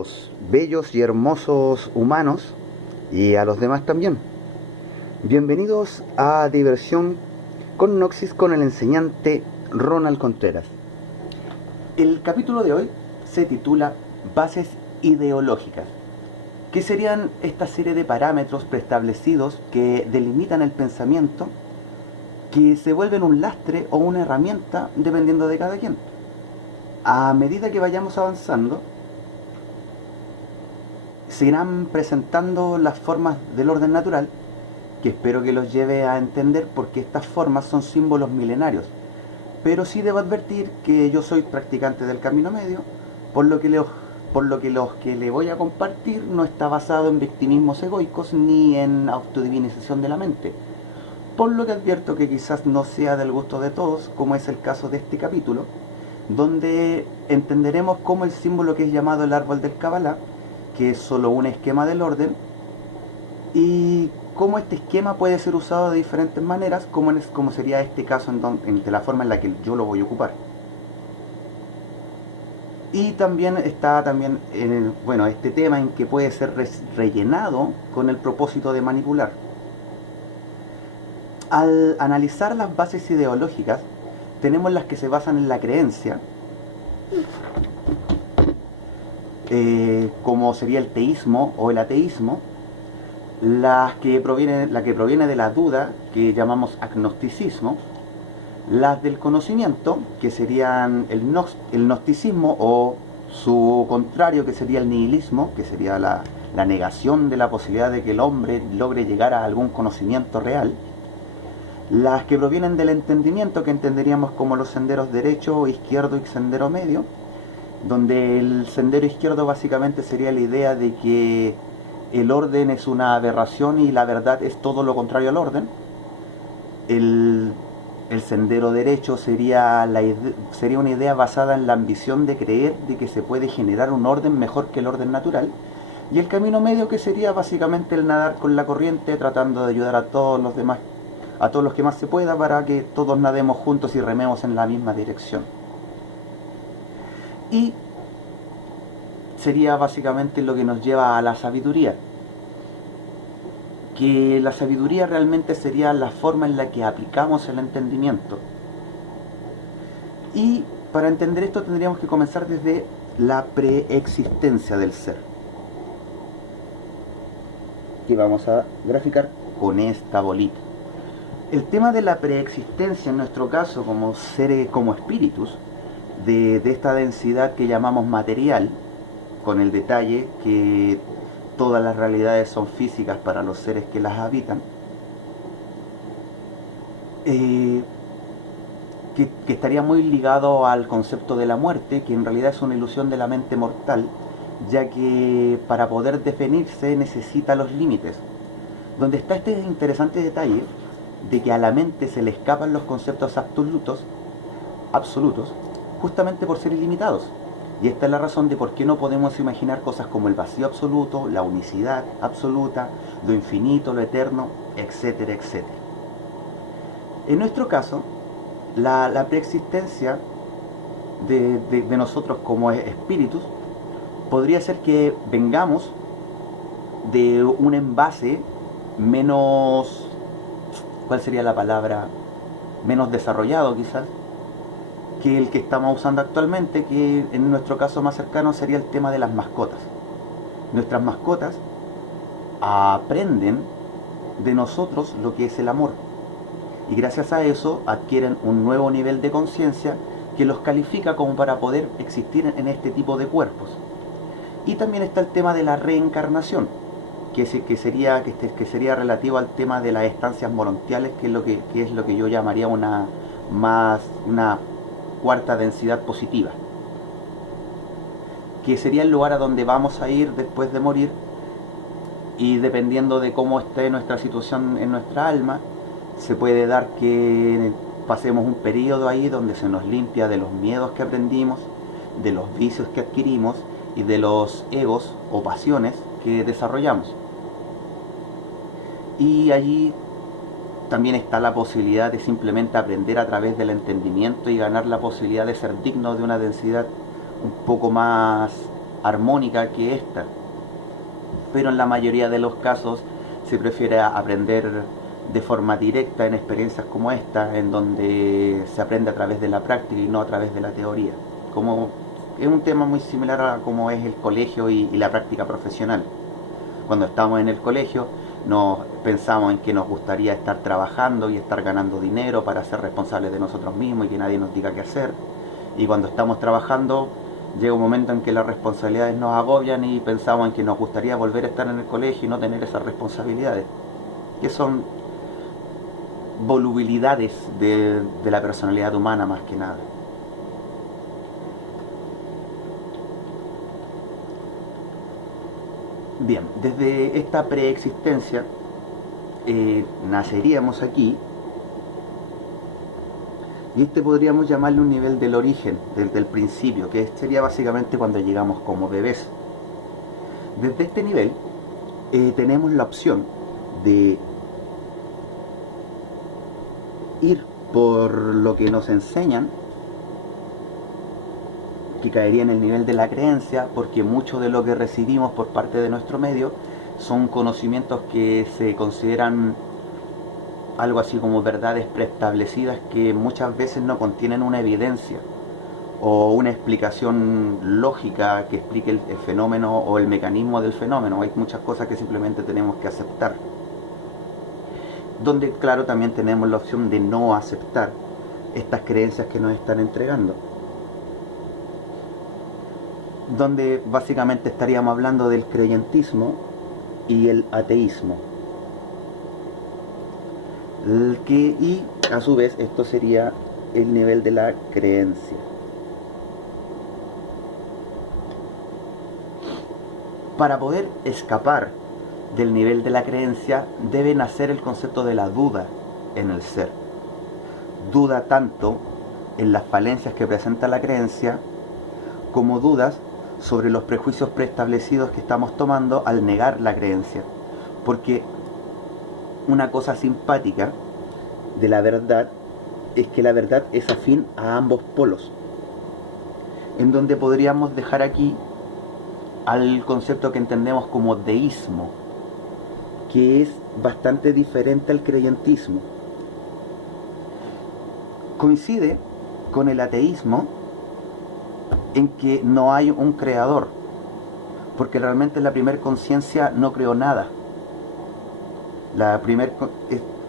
los bellos y hermosos humanos y a los demás también. Bienvenidos a Diversión con Noxis con el enseñante Ronald Contreras. El capítulo de hoy se titula Bases ideológicas, que serían esta serie de parámetros preestablecidos que delimitan el pensamiento, que se vuelven un lastre o una herramienta dependiendo de cada quien. A medida que vayamos avanzando, se irán presentando las formas del orden natural, que espero que los lleve a entender porque estas formas son símbolos milenarios. Pero sí debo advertir que yo soy practicante del camino medio, por lo que los que le voy a compartir no está basado en victimismos egoicos ni en autodivinización de la mente. Por lo que advierto que quizás no sea del gusto de todos, como es el caso de este capítulo, donde entenderemos cómo el símbolo que es llamado el árbol del Kabbalah, que es solo un esquema del orden, y cómo este esquema puede ser usado de diferentes maneras, como sería este caso de la forma en la que yo lo voy a ocupar. Y también está este tema en que puede ser rellenado con el propósito de manipular. Al analizar las bases ideológicas, tenemos las que se basan en la creencia, como sería el teísmo o el ateísmo, la que proviene de la duda, que llamamos agnosticismo, las del conocimiento, que serían el gnosticismo, o su contrario, que sería el nihilismo, que sería la negación de la posibilidad de que el hombre logre llegar a algún conocimiento real, las que provienen del entendimiento, que entenderíamos como los senderos derecho, izquierdo y sendero medio, donde el sendero izquierdo básicamente sería la idea de que el orden es una aberración y la verdad es todo lo contrario al orden. El sendero derecho sería una idea basada en la ambición de creer de que se puede generar un orden mejor que el orden natural. Y el camino medio, que sería básicamente el nadar con la corriente, tratando de ayudar a todos los demás, a todos los que más se pueda, para que todos nademos juntos y rememos en la misma dirección. Y sería básicamente lo que nos lleva a la sabiduría, que la sabiduría realmente sería la forma en la que aplicamos el entendimiento. Y para entender esto tendríamos que comenzar desde la preexistencia del ser, que vamos a graficar con esta bolita. El tema de la preexistencia, en nuestro caso como seres, como espíritus, de esta densidad que llamamos material, con el detalle que todas las realidades son físicas para los seres que las habitan, que estaría muy ligado al concepto de la muerte, que en realidad es una ilusión de la mente mortal, ya que para poder definirse necesita los límites, donde está este interesante detalle de que a la mente se le escapan los conceptos absolutos, justamente por ser ilimitados. Y esta es la razón de por qué no podemos imaginar cosas como el vacío absoluto, la unicidad absoluta, lo infinito, lo eterno, etcétera, etcétera. En nuestro caso, la preexistencia de nosotros como espíritus podría ser que vengamos de un envase menos, ¿cuál sería la palabra? Menos desarrollado quizás que el que estamos usando actualmente, que en nuestro caso más cercano sería el tema de las mascotas. Nuestras mascotas aprenden de nosotros lo que es el amor, y gracias a eso adquieren un nuevo nivel de conciencia que los califica como para poder existir en este tipo de cuerpos. Y también está el tema de la reencarnación, que sería relativo al tema de las estancias morontiales, que es lo que yo llamaría una cuarta densidad positiva, que sería el lugar a donde vamos a ir después de morir, y dependiendo de cómo esté nuestra situación en nuestra alma, se puede dar que pasemos un periodo ahí donde se nos limpia de los miedos que aprendimos, de los vicios que adquirimos y de los egos o pasiones que desarrollamos. Y allí también está la posibilidad de simplemente aprender a través del entendimiento y ganar la posibilidad de ser digno de una densidad un poco más armónica que esta. Pero en la mayoría de los casos se prefiere aprender de forma directa en experiencias como esta, en donde se aprende a través de la práctica y no a través de la teoría. Como es un tema muy similar a como es el colegio y la práctica profesional. Cuando estamos en el colegio nos pensamos en que nos gustaría estar trabajando y estar ganando dinero para ser responsables de nosotros mismos y que nadie nos diga qué hacer. Y cuando estamos trabajando llega un momento en que las responsabilidades nos agobian y pensamos en que nos gustaría volver a estar en el colegio y no tener esas responsabilidades, que son volubilidades de la personalidad humana más que nada. Bien, desde esta preexistencia naceríamos aquí, y este podríamos llamarle un nivel del origen, del principio, que sería básicamente cuando llegamos como bebés. Desde este nivel tenemos la opción de ir por lo que nos enseñan, que caería en el nivel de la creencia, porque mucho de lo que recibimos por parte de nuestro medio son conocimientos que se consideran algo así como verdades preestablecidas, que muchas veces no contienen una evidencia o una explicación lógica que explique el fenómeno o el mecanismo del fenómeno. Hay muchas cosas que simplemente tenemos que aceptar. Donde, claro, también tenemos la opción de no aceptar estas creencias que nos están entregando. Donde básicamente estaríamos hablando del creyentismo y el ateísmo. Y a su vez esto sería el nivel de la creencia. Para poder escapar del nivel de la creencia debe nacer el concepto de la duda en el ser. Duda tanto en las falencias que presenta la creencia, como dudas sobre los prejuicios preestablecidos que estamos tomando al negar la creencia. Porque una cosa simpática de la verdad es que la verdad es afín a ambos polos, en donde podríamos dejar aquí al concepto que entendemos como deísmo, que es bastante diferente al creyentismo. Coincide con el ateísmo en que no hay un creador, porque realmente la primer conciencia no creó nada.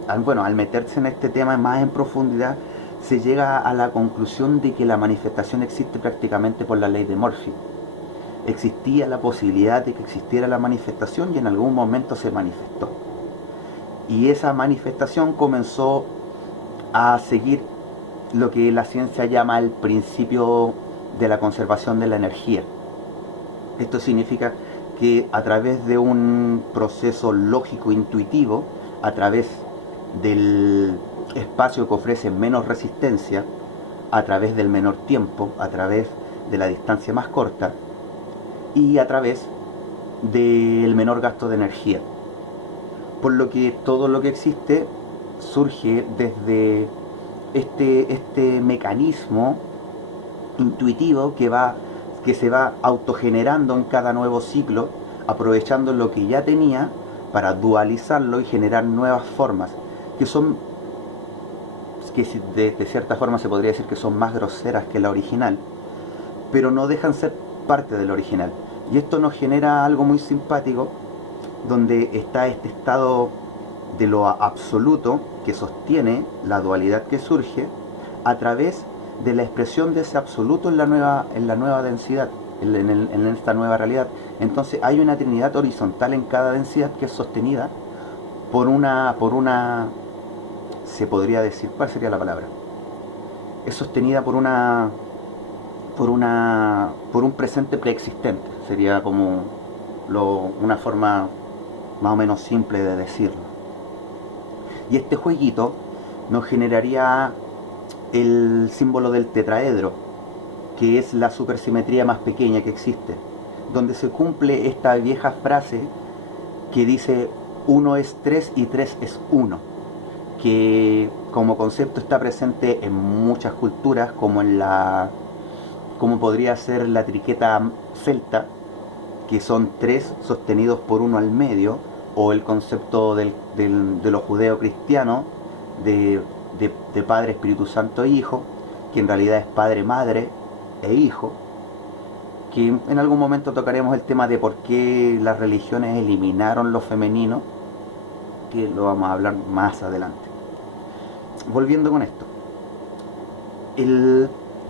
Al meterse en este tema más en profundidad, se llega a la conclusión de que la manifestación existe prácticamente por la ley de Murphy. Existía la posibilidad de que existiera la manifestación y en algún momento se manifestó. Y esa manifestación comenzó a seguir lo que la ciencia llama el principio de la conservación de la energía. Esto significa que a través de un proceso lógico intuitivo, a través del espacio que ofrece menos resistencia, a través del menor tiempo, a través de la distancia más corta y a través del menor gasto de energía. Por lo que todo lo que existe surge desde este mecanismo intuitivo que se va autogenerando en cada nuevo ciclo, aprovechando lo que ya tenía para dualizarlo y generar nuevas formas, que de cierta forma se podría decir que son más groseras que la original, pero no dejan ser parte del original. Y esto nos genera algo muy simpático, donde está este estado de lo absoluto que sostiene la dualidad que surge a través de la expresión de ese absoluto en la nueva densidad, en esta nueva realidad. Entonces hay una trinidad horizontal en cada densidad que es sostenida por una se podría decir, ¿cuál sería la palabra? Es sostenida por un presente preexistente, sería como una forma más o menos simple de decirlo. Y este jueguito nos generaría el símbolo del tetraedro, que es la supersimetría más pequeña que existe, donde se cumple esta vieja frase que dice 1 es 3 y 3 es 1, que como concepto está presente en muchas culturas, como podría ser la triqueta celta, que son tres sostenidos por uno al medio, o el concepto de los judeocristianos de Padre, Espíritu Santo e Hijo, que en realidad es Padre, Madre e Hijo, que en algún momento tocaremos el tema de por qué las religiones eliminaron lo femenino, que lo vamos a hablar más adelante. Volviendo con esto,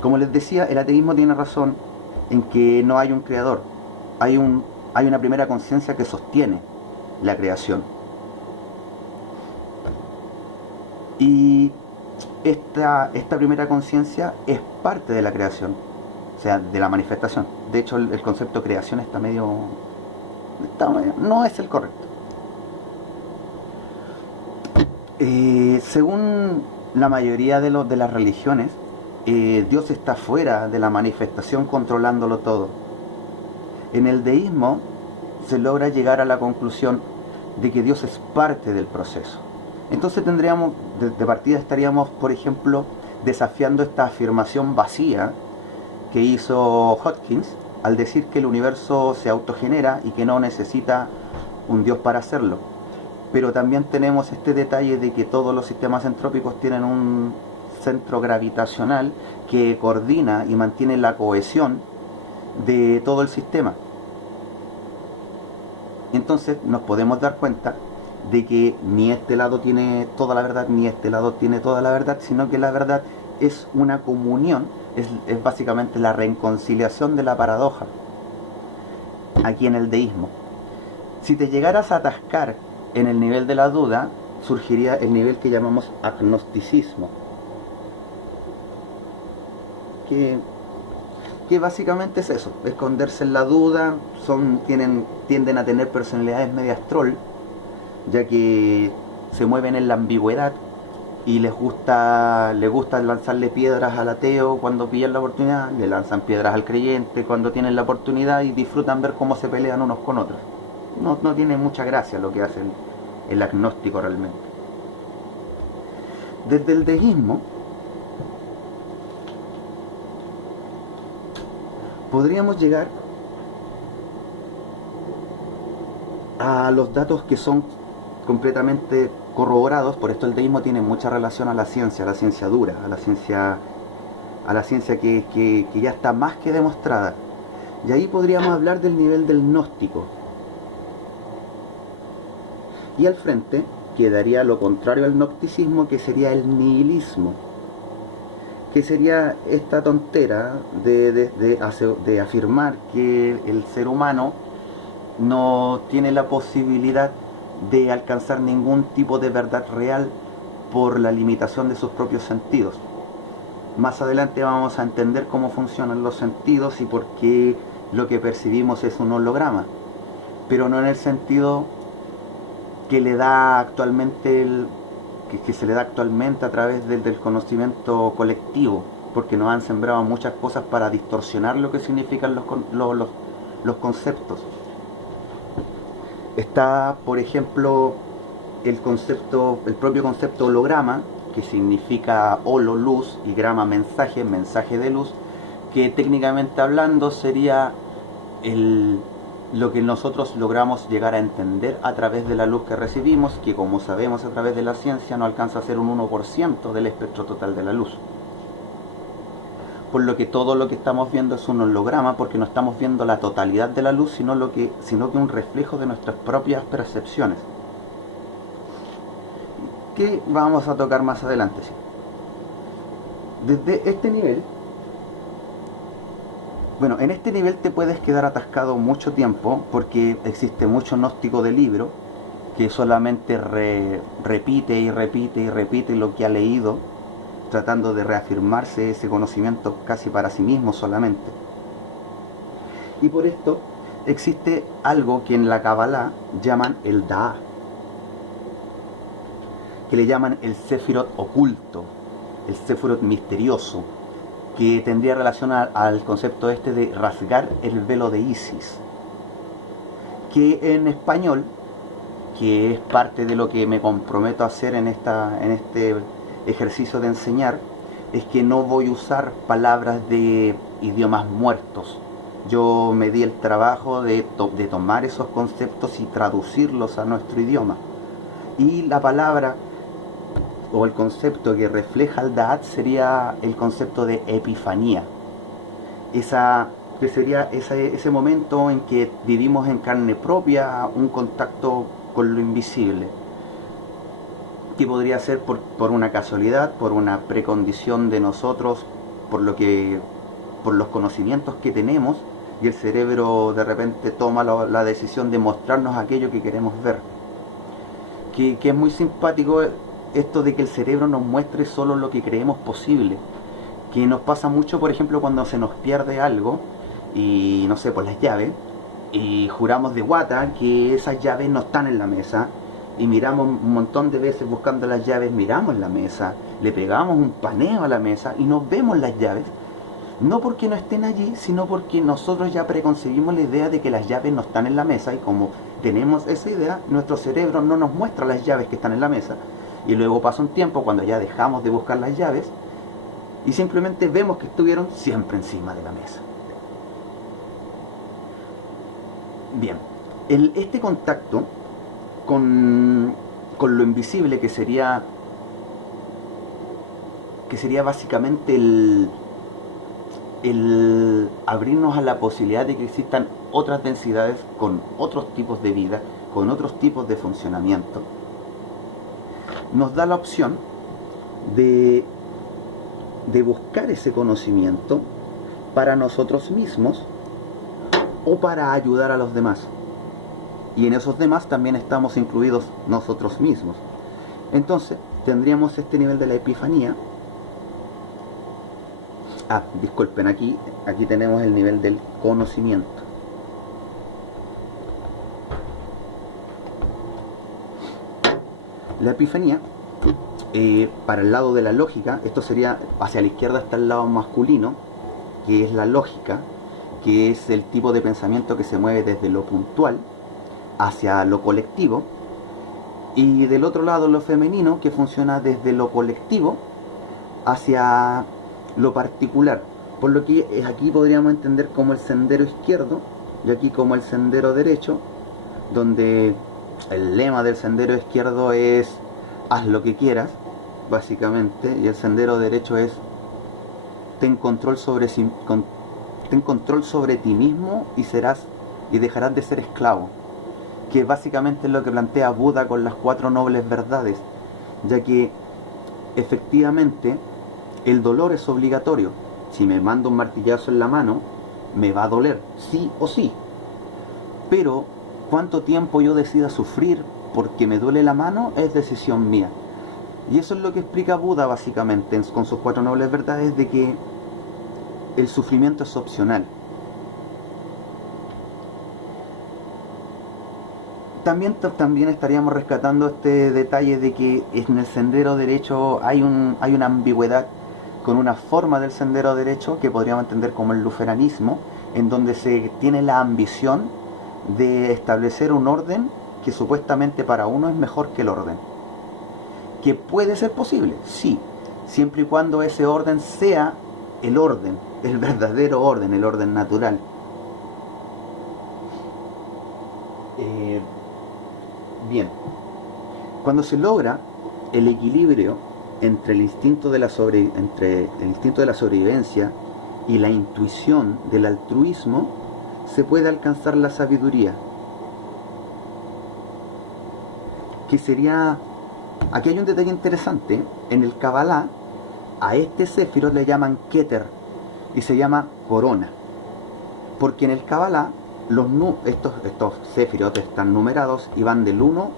como les decía, el ateísmo tiene razón en que no hay un creador, hay una primera conciencia que sostiene la creación. Y esta primera conciencia es parte de la creación, o sea, de la manifestación. De hecho, el concepto creación está medio... no es el correcto. Según la mayoría de las religiones, Dios está fuera de la manifestación, controlándolo todo. En el deísmo se logra llegar a la conclusión de que Dios es parte del proceso. Entonces tendríamos, de partida estaríamos, por ejemplo, desafiando esta afirmación vacía que hizo Hopkins al decir que el universo se autogenera y que no necesita un Dios para hacerlo. Pero también tenemos este detalle de que todos los sistemas entrópicos tienen un centro gravitacional que coordina y mantiene la cohesión de todo el sistema. Entonces nos podemos dar cuenta de que ni este lado tiene toda la verdad, ni este lado tiene toda la verdad, sino que la verdad es una comunión, es básicamente la reconciliación de la paradoja, aquí en el deísmo. Si te llegaras a atascar en el nivel de la duda, surgiría el nivel que llamamos agnosticismo, que básicamente es eso, esconderse en la duda. Tienden a tener personalidades medias troll, ya que se mueven en la ambigüedad y les gusta lanzarle piedras al ateo cuando pillan la oportunidad, le lanzan piedras al creyente cuando tienen la oportunidad, y disfrutan ver cómo se pelean unos con otros. No tiene mucha gracia lo que hace el agnóstico realmente. Desde el deísmo podríamos llegar a los datos que son completamente corroborados. Por esto el deísmo tiene mucha relación a la ciencia dura, a la ciencia que ya está más que demostrada. Y ahí podríamos hablar del nivel del gnóstico. Y al frente quedaría lo contrario al gnosticismo, que sería el nihilismo, que sería esta tontera de afirmar que el ser humano no tiene la posibilidad de alcanzar ningún tipo de verdad real por la limitación de sus propios sentidos. Más adelante vamos a entender cómo funcionan los sentidos y por qué lo que percibimos es un holograma, pero no en el sentido que le da actualmente que se le da actualmente a través del conocimiento colectivo, porque nos han sembrado muchas cosas para distorsionar lo que significan los conceptos. Está, por ejemplo, el propio concepto holograma, que significa holo, luz, y grama, mensaje de luz, que técnicamente hablando sería lo que nosotros logramos llegar a entender a través de la luz que recibimos, que como sabemos a través de la ciencia no alcanza a ser un 1% del espectro total de la luz. Por lo que todo lo que estamos viendo es un holograma, porque no estamos viendo la totalidad de la luz, sino que un reflejo de nuestras propias percepciones, que vamos a tocar más adelante. ¿Sí? Desde este nivel, bueno, en este nivel te puedes quedar atascado mucho tiempo, porque existe mucho gnóstico de libro que solamente repite y repite y repite lo que ha leído, tratando de reafirmarse ese conocimiento casi para sí mismo solamente. Y por esto existe algo que en la Kabbalah llaman el Da'ah, que le llaman el Sefirot oculto, el Sefirot misterioso, que tendría relación al concepto de rasgar el velo de Isis, que en español, que es parte de lo que me comprometo a hacer en este ejercicio de enseñar, es que no voy a usar palabras de idiomas muertos, yo me di el trabajo de tomar esos conceptos y traducirlos a nuestro idioma. Y la palabra o el concepto que refleja el Da'at sería el concepto de epifanía. Que sería ese momento en que vivimos en carne propia un contacto con lo invisible, que podría ser por una casualidad, por una precondición de nosotros, por los conocimientos que tenemos, y el cerebro de repente toma la decisión de mostrarnos aquello que queremos ver. Que es muy simpático esto de que el cerebro nos muestre solo lo que creemos posible, que nos pasa mucho, por ejemplo, cuando se nos pierde algo, y no sé, pues las llaves, y juramos de guata que esas llaves no están en la mesa, y miramos un montón de veces buscando las llaves, miramos la mesa, le pegamos un paneo a la mesa y no vemos las llaves, no porque no estén allí, sino porque nosotros ya preconcebimos la idea de que las llaves no están en la mesa, y como tenemos esa idea, nuestro cerebro no nos muestra las llaves que están en la mesa, y luego pasa un tiempo cuando ya dejamos de buscar las llaves y simplemente vemos que estuvieron siempre encima de la mesa. Bien, este contacto con lo invisible, que sería básicamente el abrirnos a la posibilidad de que existan otras densidades con otros tipos de vida, con otros tipos de funcionamiento, nos da la opción de buscar ese conocimiento para nosotros mismos o para ayudar a los demás. Y en esos demás también estamos incluidos nosotros mismos. Entonces tendríamos este nivel de la epifanía. Disculpen, aquí tenemos el nivel del conocimiento. La epifanía, para el lado de la lógica, esto sería, hacia la izquierda está el lado masculino, que es la lógica, que es el tipo de pensamiento que se mueve desde lo puntual hacia lo colectivo, y del otro lado lo femenino, que funciona desde lo colectivo hacia lo particular, por lo que aquí podríamos entender como el sendero izquierdo y aquí como el sendero derecho, donde el lema del sendero izquierdo es haz lo que quieras, básicamente, y el sendero derecho es ten control sobre ti mismo y dejarás de ser esclavo, que básicamente es lo que plantea Buda con las 4 nobles verdades, ya que efectivamente el dolor es obligatorio. Si me mando un martillazo en la mano, me va a doler, sí o sí, pero cuánto tiempo yo decida sufrir porque me duele la mano es decisión mía. Y eso es lo que explica Buda básicamente con sus 4 nobles verdades, de que el sufrimiento es opcional. También estaríamos rescatando este detalle de que en el sendero derecho hay una ambigüedad con una forma del sendero derecho que podríamos entender como el luteranismo, en donde se tiene la ambición de establecer un orden que supuestamente para uno es mejor que el orden. Que puede ser posible, sí, siempre y cuando ese orden sea el orden, el verdadero orden, el orden natural. Bien, cuando se logra el equilibrio entre el instinto de la sobrevivencia y la intuición del altruismo, se puede alcanzar la sabiduría, que sería... Aquí hay un detalle interesante. En el Kabbalah a este Sefirot le llaman Keter y se llama corona, porque en el Kabbalah estos Sefirot están numerados y van del 1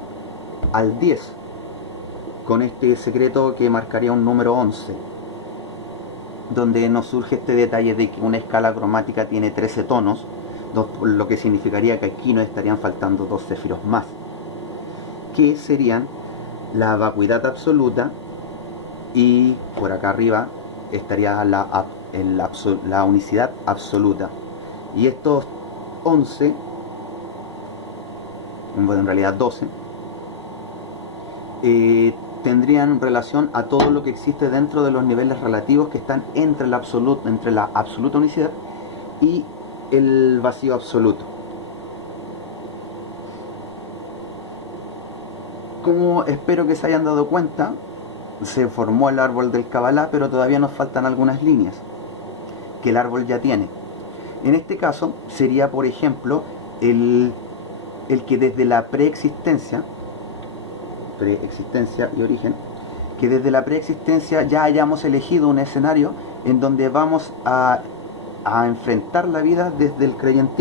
al 10, con este secreto que marcaría un número 11, donde nos surge este detalle de que una escala cromática tiene 13 tonos, lo que significaría que aquí nos estarían faltando 2 Sefirot más, que serían la vacuidad absoluta, y por acá arriba estaría la unicidad absoluta. Y estos 11, bueno, en realidad 12, tendrían relación a todo lo que existe dentro de los niveles relativos que están entre la absoluta unicidad y el vacío absoluto. Como espero que se hayan dado cuenta, se formó el árbol del Kabbalah, pero todavía nos faltan algunas líneas que el árbol ya tiene. En este caso sería, por ejemplo, el que desde la preexistencia y origen, que desde la preexistencia ya hayamos elegido un escenario en donde vamos a enfrentar la vida desde el creyentismo.